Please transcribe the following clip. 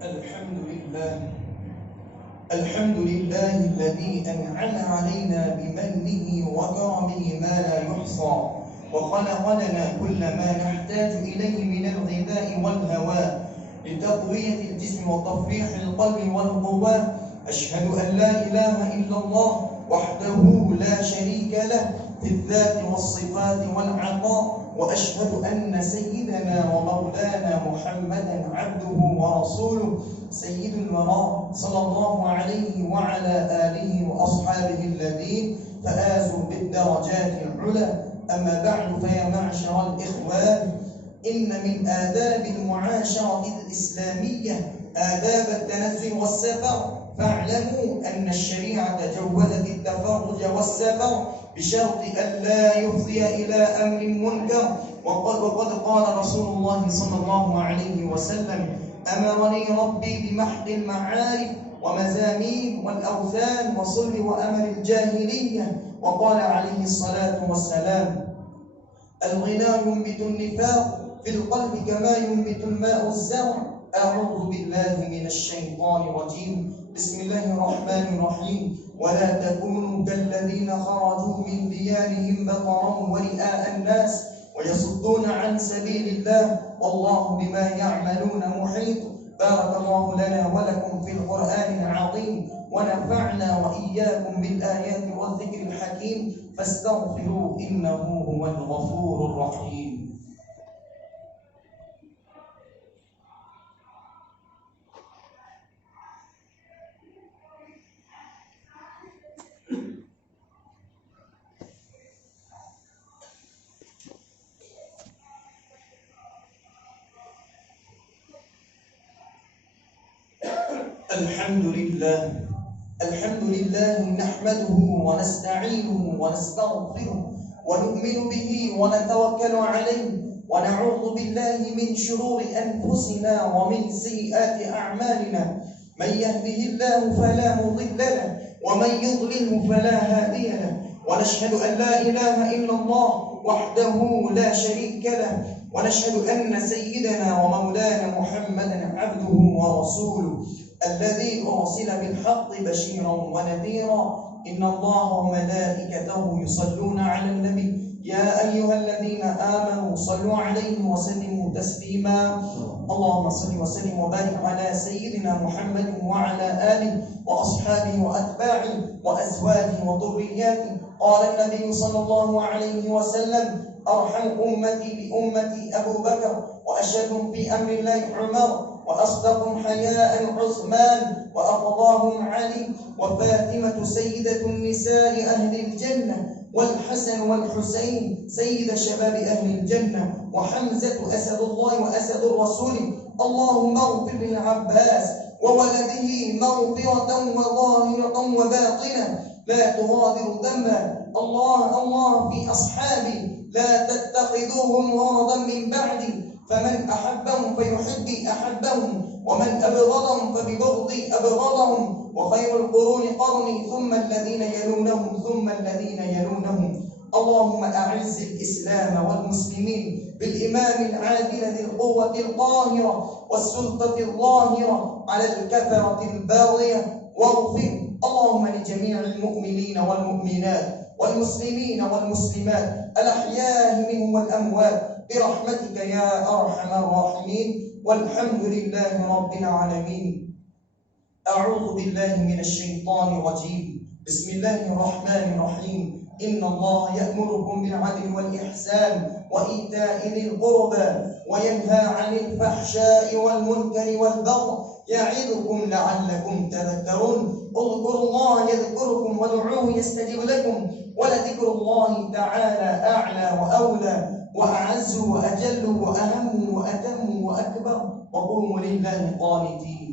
الحمد لله. الحمد لله الذي أنعم علينا بمنه وكرمه ما لا يحصى، وخلق لنا كل ما نحتاج إليه من الغذاء والهواء لتقوية الجسم وتفريح القلب والقوى. أشهد أن لا إله إلا الله وحده لا شريك له في الذات والصفات والعطاء، وأشهد أن سيدنا ومولانا محمدا عبده ورسوله سيد الورى صلى الله عليه وعلى آله وأصحابه الذين فازوا بالدرجات العلى. أما بعد، فيا معشر الإخوان، إن من آداب المعاشرة الإسلامية آداب التنزل والسفر. فاعلموا أن الشريعة جوزت التفرج والسفر بشرط أن لا يفضي إلى أمر منكر. وقد قال رسول الله صلى الله عليه وسلم: أمرني ربي بمحق المعارف ومزامير والأوثان وصلب وأمر الجاهلية. وقال عليه الصلاة والسلام: الغنى ينبت النفاق في القلب كما ينبت الماء الزرع. أعوذ بالله من الشيطان الرجيم. بسم الله الرحمن الرحيم. ولا تكونوا كالذين خرجوا من ديارهم بطرا ورئاء الناس ويصدون عن سبيل الله والله بما يعملون محيط. بارك الله لنا ولكم في القرآن العظيم، ونفعنا وإياكم بالآيات والذكر الحكيم، فاستغفروا إنه هو الغفور الرحيم. الحمد لله. الحمد لله نحمده ونستعينه ونستغفره ونؤمن به ونتوكل عليه، ونعوذ بالله من شرور أنفسنا ومن سيئات أعمالنا. من يهده الله فلا مضل له ومن يضلله فلا هادي له، ونشهد أن لا إله إلا الله وحده لا شريك له، ونشهد أن سيدنا ومولانا محمدا عبده ورسوله الذي أرسل بالحق بشيرا ونذيرا. إن الله وملائكته يصلون على النبي يا أيها الذين آمنوا صلوا عليه وسلموا تسليما. اللهم صل وسلم وبارك على سيدنا محمد وعلى آله وأصحابه وأتباعه وأزواجه وذرياته. قال النبي صلى الله عليه وسلم: أرحم أمتي بأمتي أبو بكر، وأشهدهم في أمر الله عمر، وأصدقهم حياء عثمان، وأقضاهم علي، وفاطمة سيدة النساء أهل الجنة، والحسن والحسين سيد شباب أهل الجنة، وحمزة أسد الله وأسد الرسول. اللهم اغفر للعباس وولده مغفرة وظاهرة وباطنة، لا تغادر ذنبا. الله في أصحابي لا تتخذوهم غرضا من بعدي، فمن أحبهم فيحبي أحبهم، ومن أبغضهم فببغضي أبغضهم، وخير القرون قرني ثم الذين يلونهم ثم الذين يلونهم. اللهم أعز الإسلام والمسلمين بالإمام العادل ذي القوة القاهرة والسلطة الظاهرة على الكفرة الباغية، واغفر اللهم لجميع المؤمنين والمؤمنات والمسلمين والمسلمات الأحياء منهم والأموات برحمتك يا أرحم الراحمين، والحمد لله رب العالمين. أعوذ بالله من الشيطان الرجيم. بسم الله الرحمن الرحيم. إن الله يأمركم بالعدل والإحسان وإيتاء ذي القربى وينهى عن الفحشاء والمنكر والبغي يعظكم لعلكم تذكرون. اذكروا الله يذكركم وادعوه يستجب لكم، ولذكر الله تعالى أعلى وأولى وأعز وأجل وأهم وأتم وأكبر. وقوموا لله قانتين.